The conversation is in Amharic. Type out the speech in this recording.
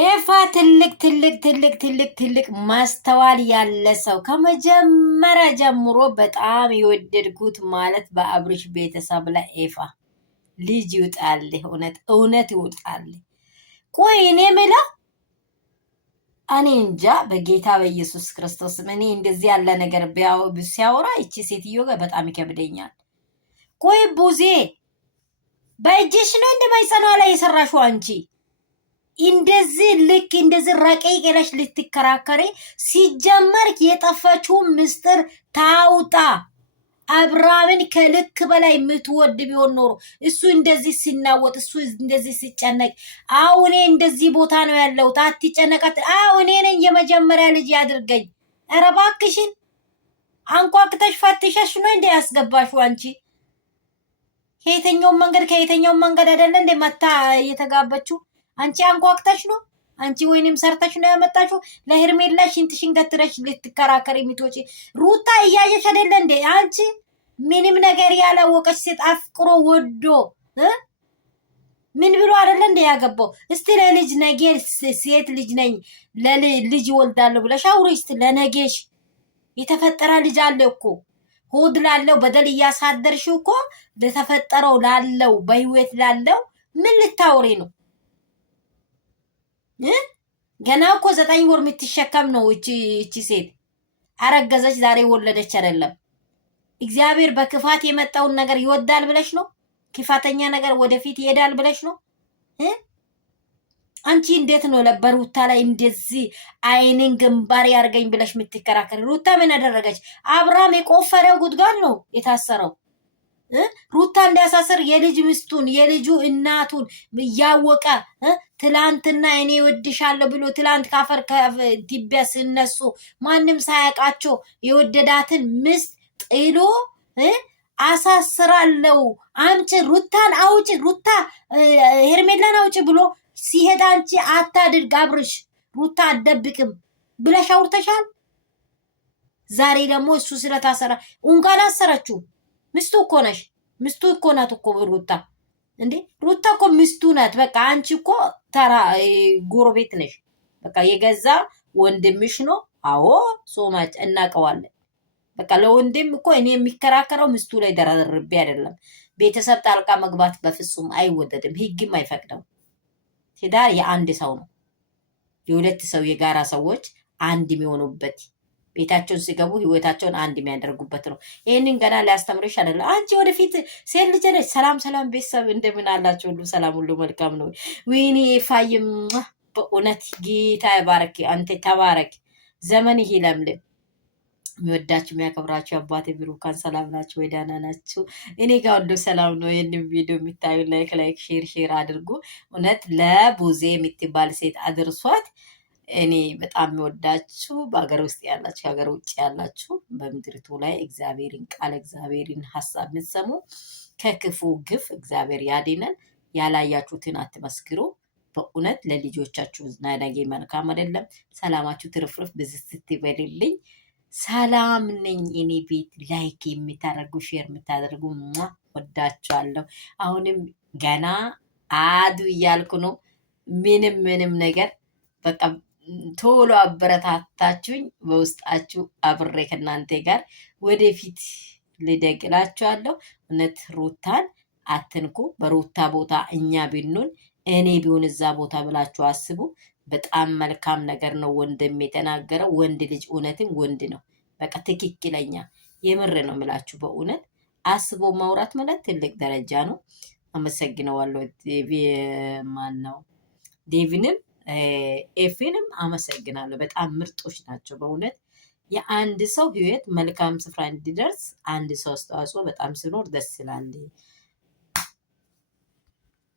ኤፋ ትልቅ ማስተዋል ያለ ሰው ከመጀመሪያ ጀምሮ በጣም የወደድኩት ማለት በአብርሽ ቤተሰብ ላይ ኤፋ ልጅ ይውጣልህ፣ እውነት ይውጣልህ። ቆይ እኔ የምለው እኔ እንጃ በጌታ በኢየሱስ ክርስቶስ እኔ እንደዚህ ያለ ነገር ሲያወራ እቺ ሴትዮ ጋር በጣም ይከብደኛል። ቆይ ቡዜ በእጅሽ ነው እንደማይጸና ላይ የሰራሽው አንቺ እንደዚህ ልክ እንደዚህ ረቀይ ገለሽ ልትከራከሪ ሲጀመር የጠፋችው ምስጢር ታውጣ። አብርሃምን ከልክ በላይ የምትወድ ቢሆን ኖሮ እሱ እንደዚህ ሲናወጥ እሱ እንደዚህ ሲጨነቅ አሁን እንደዚህ ቦታ ነው ያለው አትጨነቃት። አሁን ነኝ የመጀመሪያ ልጅ ያድርገኝ። ኧረ እባክሽን አንኳክተሽ ፈትሸሽ ነው እንደ ያስገባሽው አንቺ ከየትኛው መንገድ አይደለ እንደ መታ እየተጋበችው አንቺ አንኳክተሽ ነው አንቺ ወይንም ሰርተሽ ነው ያመጣሽው። ለሄርሜላ ሽንትሽን ገትረሽ ልትከራከሪ የሚትወጪ ሩታ እያየሽ አይደለ እንዴ? አንቺ ምንም ነገር ያላወቀች ሴት አፍቅሮ ወዶ ምን ብሎ አይደለ እንዴ ያገባው? እስቲ ለልጅ ነገ ሴት ልጅ ነኝ ለልጅ ወልዳለሁ ብለሽ አውሪ እስቲ። ለነገሽ የተፈጠረ ልጅ አለ እኮ ሆድ ላለው በደል እያሳደርሽው እኮ ለተፈጠረው ላለው በህይወት ላለው ምን ልታወሪ ነው? ገና እኮ 9 ወር የምትሸከም ነው እቺ ሴት። አረገዘች ዛሬ ወለደች አይደለም። እግዚአብሔር በክፋት የመጣውን ነገር ይወዳል ብለሽ ነው? ክፋተኛ ነገር ወደፊት ይሄዳል ብለሽ ነው? አንቺ እንዴት ነው ለበሩታ ላይ እንደዚህ አይንን ግንባር ያርገኝ ብለሽ የምትከራከሪ? ሩታ ምን አደረገች? አብርሃም የቆፈረው ጉድጓድ ነው የታሰረው። ሩታ እንዲያሳስር የልጅ ምስቱን የልጁ እናቱን እያወቀ ትላንትና እኔ ወድሻለሁ ብሎ ትላንት ካፈር ከቲቢያ ሲነሱ ማንም ሳያውቃቸው የወደዳትን ምስት ጥሎ አሳስራለሁ፣ አምጪ ሩታን አውጪ፣ ሩታ ሄርሜላን አውጪ ብሎ ሲሄድ አንቺ አታድርግ አብርሽ፣ ሩታ አትደብቅም ብለሽ አውርተሻል። ዛሬ ደግሞ እሱ ስለታሰራ እንኳን አሰረችው። ሚስቱ እኮ ነሽ፣ ሚስቱ እኮ ናት እኮ ሩታ። እንዴ ሩታ እኮ ሚስቱ ናት። በቃ አንቺ እኮ ተራ ጎረቤት ነሽ። በቃ የገዛ ወንድምሽ ነው። አዎ ሶማች እናቀዋለን። በቃ ለወንድም እኮ እኔ የሚከራከረው ሚስቱ ላይ ደራርቤ አይደለም። ቤተሰብ ጣልቃ መግባት በፍጹም አይወደድም፣ ህግም አይፈቅደው። ትዳር የአንድ ሰው ነው። የሁለት ሰው የጋራ ሰዎች አንድ የሚሆኑበት ቤታቸውን ሲገቡ ህይወታቸውን አንድ የሚያደርጉበት ነው። ይህንን ገና ሊያስተምርሽ አይደለም። አንቺ ወደፊት ሴት ልጅ ነች። ሰላም ቤተሰብ እንደምን አላቸው? ሁሉ ሰላም፣ ሁሉ መልካም ነው። ወይኔ ፋይም በእውነት ጌታ ይባረክ። አንተ ተባረክ፣ ዘመን ይሄ ለምልም። የሚወዳችሁ የሚያከብራችሁ አባቴ ብሩካን ሰላም ናችሁ ወይ? ደህና ናችሁ? እኔ ጋር ሁሉ ሰላም ነው። ይህንን ቪዲዮ የሚታዩ ላይክ ሼር አድርጉ። እውነት ለቡዜ የምትባል ሴት አድርሷት። እኔ በጣም የሚወዳችሁ በሀገር ውስጥ ያላችሁ ሀገር ውጭ ያላችሁ በምድሪቱ ላይ እግዚአብሔርን ቃል እግዚአብሔርን ሀሳብ የምትሰሙ ከክፉ ግፍ እግዚአብሔር ያድነን። ያላያችሁትን አትመስክሩ። በእውነት ለልጆቻችሁ ነገ መልካም አይደለም። ሰላማችሁ ትርፍርፍ ብዝት ይበልልኝ። ሰላም ነኝ። እኔ ቤት ላይክ የምታደርጉ ሼር የምታደርጉ ወዳችኋለሁ። አሁንም ገና አዱ እያልኩ ነው። ምንም ነገር በቃ ቶሎ አበረታታችሁኝ። በውስጣችሁ አብሬ ከእናንተ ጋር ወደፊት ልደግላችኋለሁ። እውነት ሩታን አትንኩ። በሩታ ቦታ እኛ ብንሆን እኔ ቢሆን እዛ ቦታ ብላችሁ አስቡ። በጣም መልካም ነገር ነው ወንድም የተናገረው። ወንድ ልጅ እውነትን ወንድ ነው። በቃ ትክክለኛ የምር ነው ምላችሁ። በእውነት አስቦ ማውራት ማለት ትልቅ ደረጃ ነው። አመሰግነዋለሁ። ማን ነው ዴቪንም ኤፍንም አመሰግናለሁ። በጣም ምርጦች ናቸው በእውነት። የአንድ ሰው ህይወት መልካም ስፍራ እንዲደርስ አንድ ሰው አስተዋጽኦ በጣም ሲኖር ደስ ይላል።